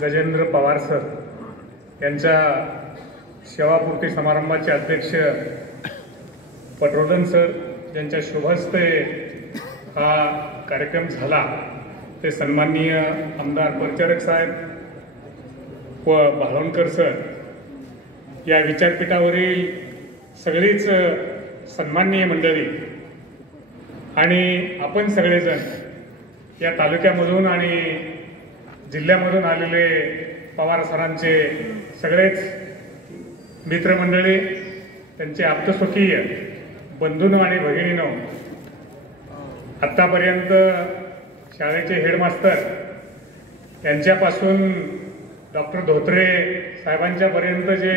Gajendra Pawar sir यांच्या सेवापूर्ती समारंभाचे अध्यक्ष पटवर्धन सर यांच्या शुभहस्ते हा कार्यक्रम झाला। ते सन्माननीय आमदार परिचारक साहेब व भालवणकर सर या विचारपीठावरील सगळीच सन्माननीय मंडळी आणि आपण सगळेजण या तालुक्यामधून आणि जिल्ह्यामधून आलेले पवार सरांचे सगळेच मित्रमंडळी, त्यांचे आप्तस्वकीय बंधूंनो आणि भगिनींनो, आत्तापर्यंत शाळेचे हेडमास्तर यांच्यापासून डॉक्टर धोत्रे साहेबांच्यापर्यंत जे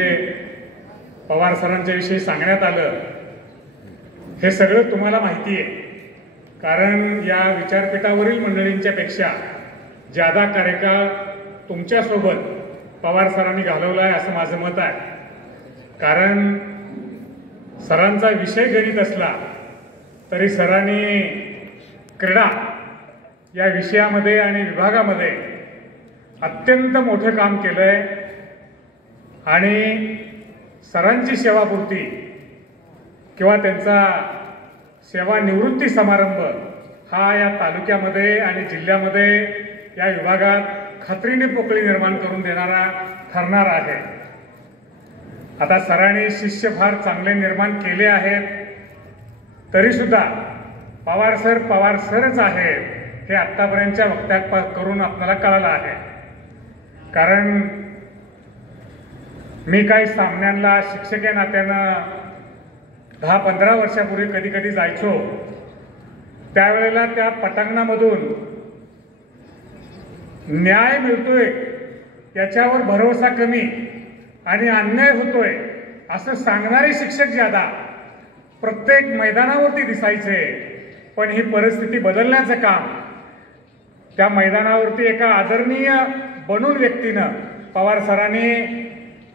पवार सरांच्या विषयी सांगण्यात आलं हे सगळं तुम्हाला माहिती आहे। कारण या विचारपीठावरील मंडळींच्या पेक्षा ज्यादा कार्यकाळ तुमच्यासोबत पवार सरांनी घालवला आहे असं माझं मत आहे। कारण सरांचा विषय गणित असला तरी सरांनी क्रीडा या विषयामध्ये आणि विभागामध्ये अत्यंत मोठं काम केलंय आणि सरांची सेवापूर्ती किंवा त्यांचा सेवानिवृत्ती समारंभ हा या तालुक्यामध्ये आणि जिल्ह्यामध्ये या विभागात खात्रीने पोकळी निर्माण करून देणारा ठरणार आहे। आता सरांनी शिष्य फार चांगले निर्माण केले आहेत तरी सुद्धा पवार सरच आहेत हे आत्तापर्यंतच्या वक्त्यात करून आपल्याला कळालं आहे। कारण मी काही सामन्यांना शिक्षक या नात्यानं 10-15 वर्षापूर्वी कधी कधी जायचो, त्यावेळेला त्या पटांगणामधून न्याय मिळतोय याच्यावर भरोसा कमी आणि अन्याय होतोय असं सांगणारे शिक्षक ज्यादा प्रत्येक मैदानावरती दिसायचे। पण ही परिस्थिती बदलण्याचं काम त्या मैदानावरती एका आदरणीय बनून व्यक्तीनं पवार सरांनी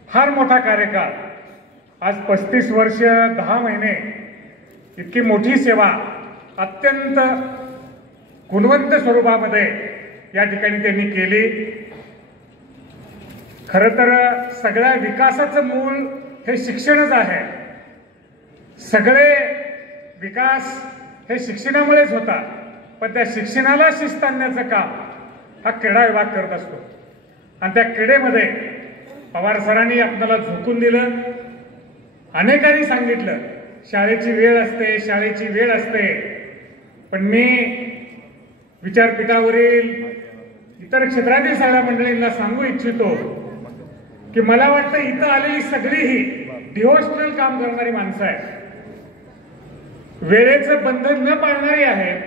फार मोठा कार्यकाळ, आज 35 वर्ष 10 महिने इतकी मोठी सेवा अत्यंत गुणवंत स्वरूपामध्ये या ठिकाणी त्यांनी केली। खरं तर सगळ्या विकासाचं मूळ हे शिक्षणच आहे। सगळे विकास हे शिक्षणामुळेच होतात, पण त्या शिक्षणाला शिस्त आणण्याचं काम हा क्रीडा विभाग करत असतो। आणि त्या क्रीडेमध्ये पवार सरांनी आपल्याला झोकून दिलं। अनेकांनी सांगितलं शाळेची वेळ असते, पण मी विचारपीठावरील इतर क्षेत्रातील सगळ्या मंडळींना सांगू इच्छितो की मला वाटतं इथं आलेली सगळी ही डिव्होशनल काम करणारी माणसं आहेत, वेळेचं बंधन न पाळणारी आहेत,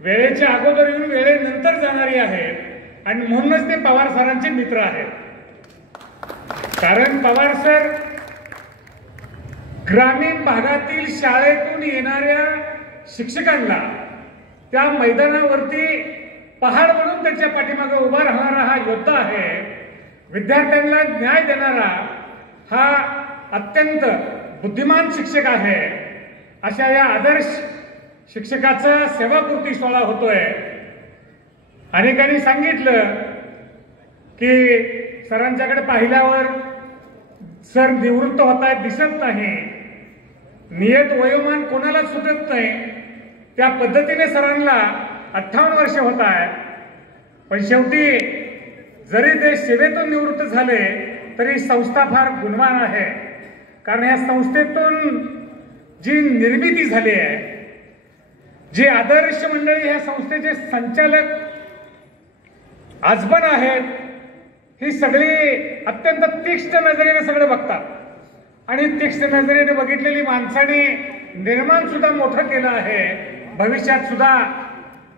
वेळेच्या अगोदर येऊन वेळेनंतर जाणारी आहेत आणि म्हणूनच ते पवार सरांचे मित्र आहेत। कारण पवार सर ग्रामीण भागातील शाळेतून येणाऱ्या शिक्षकांना त्या मैदानावरती पहाड म्हणून त्यांच्या पाठीमागे उभा राहणारा हा योद्धा आहे। विद्यार्थ्यांना न्याय देणारा हा अत्यंत बुद्धिमान शिक्षक आहे। अशा या आदर्श शिक्षकाचा सेवापूर्ती सोहळा होतोय। अनेकांनी सांगितलं की सरांच्याकडे पाहिल्यावर सर निवृत्त होत आहेत दिसत नाही, नियत वयोमान कोणाला सुटत नाही, त्या पद्धतीने सरांना 58 वर्ष होत आहेत। पण शेवटी जरी ते सेवेतून निवृत्त झाले तरी संस्था फार गुणवान आहे। कारण या संस्थेतून जी निर्मिती झाली आहे, जी आदर्श मंडळी ह्या संस्थेचे संचालक आजबन आहेत, ही सगळी अत्यंत तीक्ष्ण नजरेने सगळे बघतात आणि तीक्ष्ण नजरेने बघितलेली माणसाने निर्माण सुद्धा मोठं केलं आहे। भविष्यात सुद्धा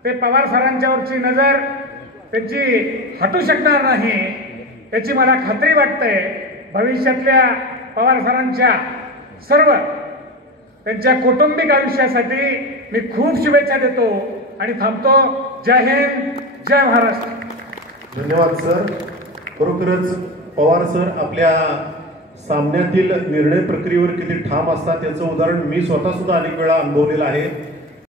ते पवार सरांच्यावरची नजर त्यांची हटू शकणार नाही याची मला खात्री वाटते। भविष्यातल्या पवार सरांच्या सर्व त्यांच्या कौटुंबिक आयुष्यासाठी मी खूप शुभेच्छा देतो आणि थांबतो। जय हिंद, जय महाराष्ट्र। धन्यवाद सर। खरोखरच पवार सर आपल्या सामन्यातील निर्णय प्रक्रियेवर किती ठाम असतात याचं उदाहरण मी स्वतः सुद्धा अनेक वेळा अनुभवलेलं आहे।